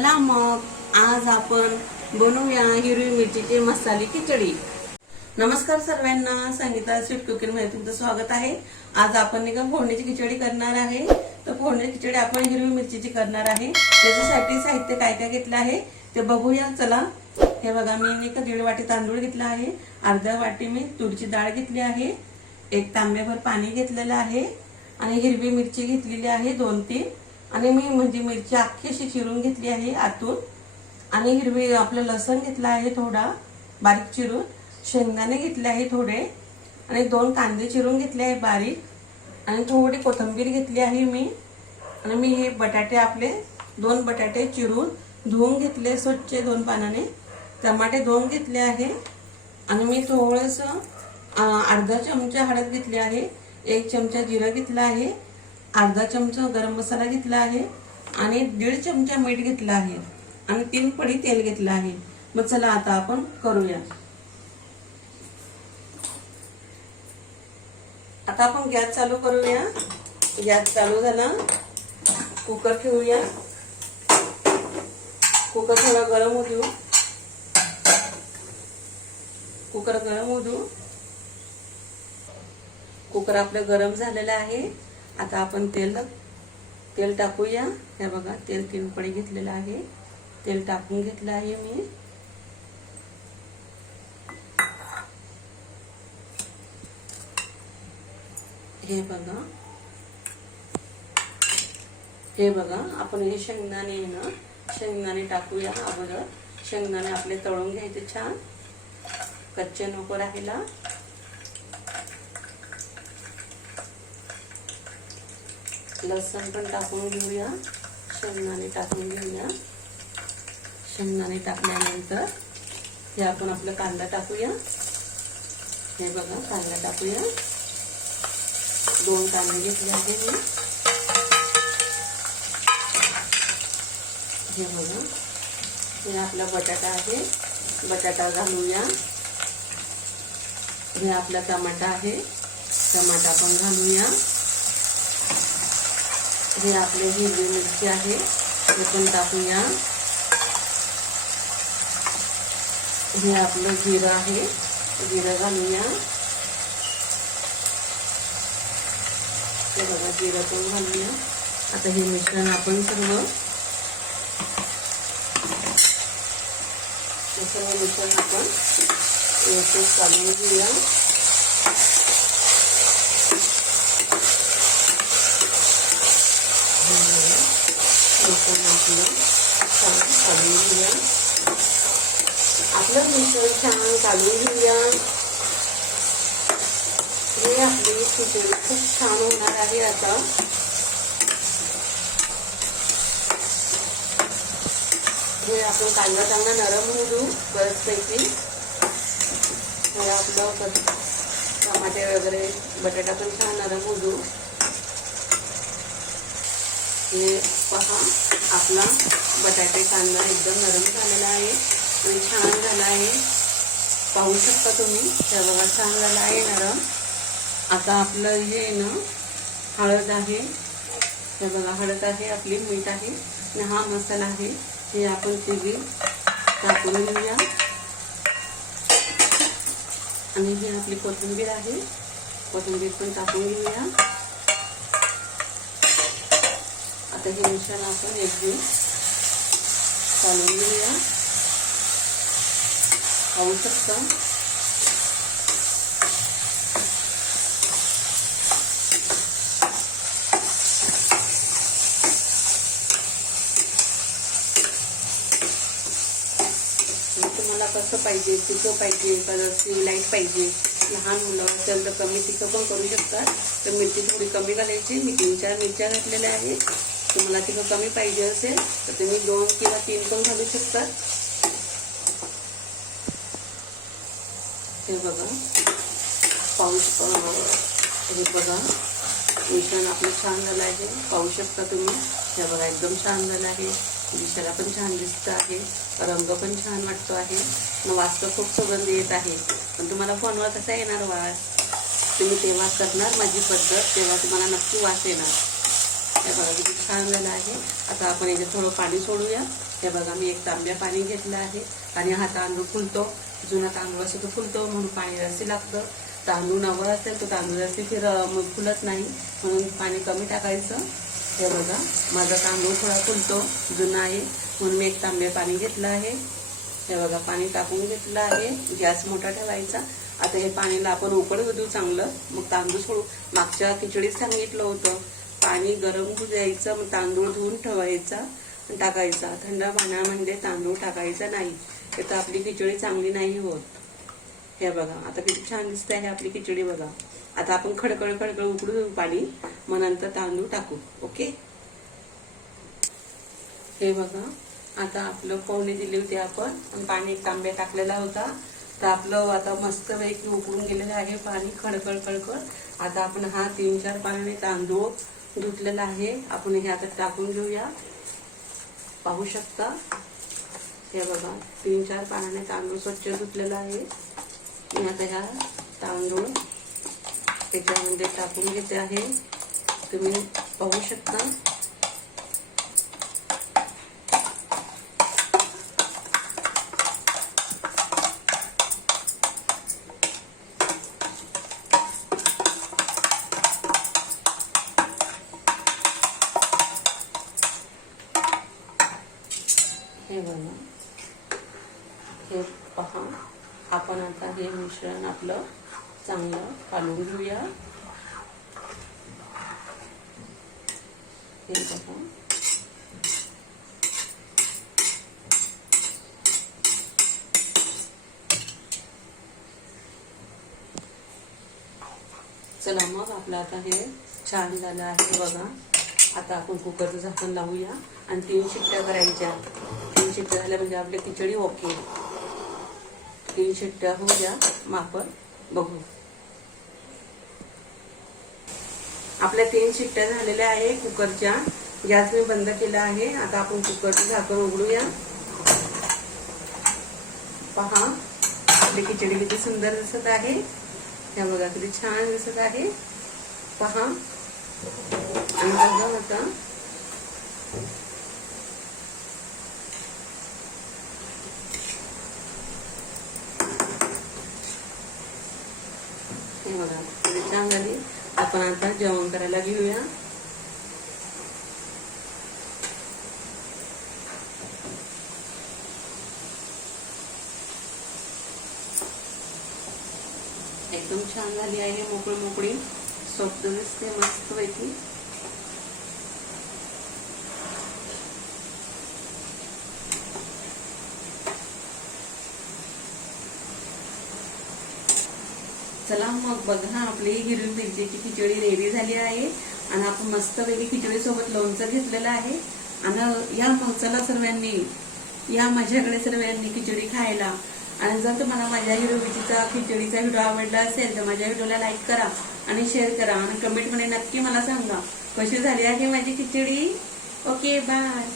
चला मग आज आपण बनवूया हिरवी मिरचीची मसाली खिचडी। नमस्कार सर्वांना, संगीता स्वीट कुकिंग मध्ये तुमचं स्वागत आहे। आज आपण फोडणीची खिचडी करणार आहे। तर फोडणीची खिचडी आपण हिरवी मिरचीची करणार आहे। त्याच्यासाठी साहित्य काय काय घेतलं आहे ते बघूया चला। हे बघा, मी 1.5 वाटी तांदूळ घेतला आहे, अर्धा वाटी मी तुरीची डाळ घेतली आहे, 1 तांब्याभर पाणी घेतलेलं आहे आणि हिरवी मिरची घेतलेली आहे 2-3 आणि मी मिरची अख्खी अशी चिरून घेतली आहे आतून आणि हिरवी आपलं लसूण घेतला आहे थोडा बारीक चिरून, शेंगदाणे घेतले आहे थोडे आणि 2 कांदे चिरून घेतले आहे बारीक आणि थोडी कोथिंबीर घेतली आहे मी। आणि मी हे बटाटे आपले 2 बटाटे चिरून धुवून घेतले स्वच्छ 2 पानाने, टमाटे 2 घेतले आहे आणि मी थोडंसं अर्धा चमचा हळद घेतली आहे, 1 चमचा जिरं घेतला आहे, अर्धा चमचा गरम मसाला घेतला आहे आणि 1.5 चमचा मीठ घेतला आहे आणि 3 पळी तेल घेतलं आहे। मग चला आता आपण करूया। आता आपण गॅस चालू करूया। गॅस चालू झाला, कुकर ठेवूया। कुकर थोडा गरम होऊ देऊ, कुकर गरम होऊ देऊ। कुकर आपलं गरम झालेलं आहे। आता आपण तेल टाकूया। हे बघा, तेल 3 पळी घेतलेलं आहे, तेल टाकून घेतलं आहे मी। हे बघा आपण हे शेंगदाणे आहे ना, शेंगदाणे टाकूया अगोदर। शेंगदाणे आपले तळून घ्यायचे छान, कच्चे नको राहायला। लसूण पण टाकून घेऊया, शेंगदाणे टाकून घेऊया। शेंगदाणे टाकल्यानंतर हे आपण आपला कांदा टाकूया। हे बघा, कांदा टाकूया। 2 कांदे घेतले आहे मी। हे बघा, हे आपला बटाटा आहे, बटाटा घालूया। हे आपला टमाटा आहे, टमाटा पण घालूया। हे आपले हिरवी मिरची आहे, हे पण टाकूया। हे आपलं जिरं आहे, जिरं घालूया। हे बघा, जिरं पण घालूया। आता हे मिश्रण आपण सर्व मिश्रण आपण व्यवस्थित काढून घेऊया। आपलं मिश्रण छान काढून घेऊया। हे आपली खिचडी खूप छान होणार आहे। आता हे आपण कांदा चांगला नरम होऊ देऊ बऱ्याचपैकी। हे आपलं टमाटे वगैरे बटाटा पण छान नरम होऊ देऊ। हे पहा, आपला बटाटे कांदा एकदम नरम झालेला आहे आणि छान झाला आहे, पाहू शकता तुम्ही। हे बघा, छान झाला आहे नरम। आता आपलं हे ना हळद आहे, हे बघा हळद आहे आपली, मीठ आहे आणि हा मसाला आहे, हे आपण तिघी टाकून घेऊया। आणि ही आपली कोथिंबीर आहे, कोथिंबीर पण टाकून घेऊया। आता हे मिश्रण आपण एकदम चालून घेऊया, पाहू शकता। तुम्हाला कसं पाहिजे, तिखं पाहिजे का लाईट पाहिजे, लहान मुलं असेल तर कमी तिखं पण करू शकतात। तर मिरची थोडी कमी घालायची, मी 3-4 मिरच्या घातलेल्या आहेत। तुम्हाला तिखं कमी पाहिजे असेल तर तुम्ही 2 किंवा 3 पण घालू शकता। हे बघा, हे बघा मिश्रण आपलं छान झालं आहे, पाहू शकता तुम्ही। हे बघा, एकदम छान झालं आहे, दिसायला पण छान दिसतं आहे, रंग पण छान वाटतो आहे, वास तर खूप सुगंध येत आहे। पण तुम्हाला फोनवर कसा येणार वास, तुम्ही तेव्हा करणार माझी पद्धत, तेव्हा तुम्हाला नक्की वास येणार। हे बघा किती छान झालं आहे। आता आपण याच्यात थोडं पाणी सोडूया हे बघा मी एक तांब्या पाणी घेतलं आहे आणि हा तांदूळ फुलतो, जुना तांदूळ असतो तो फुलतो म्हणून पाणी जास्ती लागतं. तांदूळ नवा असेल तो तांदूळ जास्ती फुलत नाही म्हणून पाणी कमी टाकायचं. हे बघा माझा तांदूळ थोडा फुलतो, जुना आहे म्हणून मी एक तांब्या पाणी घेतलं आहे. हे बघा पाणी टाकून घेतलं आहे, गॅस मोठा ठेवायचा. आता हे पाणीला आपण उकळू देऊ चांगलं, मग तांदूळ सोडू. मागच्या खिचडीत सांगितलं होतं पाणी गरम होऊ द्यायचं, मग तांदूळ धुवून ठेवायचा टाकायचा. थंड पाण्यामध्ये तांदूळ टाकायचा नाही, तर आपली खिचडी चांगली नाही होत. हे बघा आता किती छान दिसते आहे आपली खिचडी बघा. आता आपण खडखड खडखड उकळू देऊ पाणी, मग नंतर तांदूळ टाकू. ओके. हे बघा आता आपलं फोडणी दिली होती आपण आणि पाणी एक तांब्या टाकलेला होता, तर आपलं आता मस्तपैकी उकळून गेलेलं आहे पाणी खडखड खडखड. आता आपण हा 3-4 पाण्याने तांदूळ धुतलेला आहे, आपण हे आता टाकून घेऊया. पाहू शकता हे बघा 3-4 पाण्याने तांदूळ स्वच्छ धुतलेला आहे. मी आता ह्या तांदूळ त्याच्यामध्ये टाकून घेते आहे, तुम्ही पाहू शकता. हे बघा हे पहा, आपण आता हे मिश्रण आपलं चांगलं काढून घेऊया. हे बघा चला मग आपलं आता हे छान झालं आहे बघा. आता आपण कुकरचं झाकण लावूया आणि 3 शिट्ट्या करायच्या. 3 शिट्ट्या झाल्या म्हणजे आपली खिचडी ओके. 3 शिट्ट्या होऊ द्या, मग आपण बघू. आपल्या 3 शिट्ट्या झालेल्या आहे कुकरच्या. गॅस मी बंद केला आहे. आता आपण कुकरचं झाकण उघडूया. पहा आपली खिचडी किती सुंदर दिसत आहे. हे बघा किती छान दिसत आहे. पहा आणि बघा आता हे बघा किती छान झाली. आपण आता जेवण करायला घेऊया. एकदम छान झाली आहे, मोकळी मोकळी सॉफ्ट दिसते मस्त पैकी. चला मग बघा आपली हिरवी मिरचीची खिचडी रेडी झाली आहे आणि आपण मस्तपैकी खिचडी सोबत लोणचं घेतलेलं आहे. आणि या मग चला सर्वांनी या माझ्याकडे सर्वांनी खिचडी खायला. आणि जर तुम्हाला माझ्या हिरवीचा खिचडीचा व्हिडिओ आवडला असेल तर माझ्या व्हिडिओला लाईक करा आणि शेअर करा आणि कमेंटमध्ये नक्की मला सांगा कशी झाली आहे माझी खिचडी. Okay bye.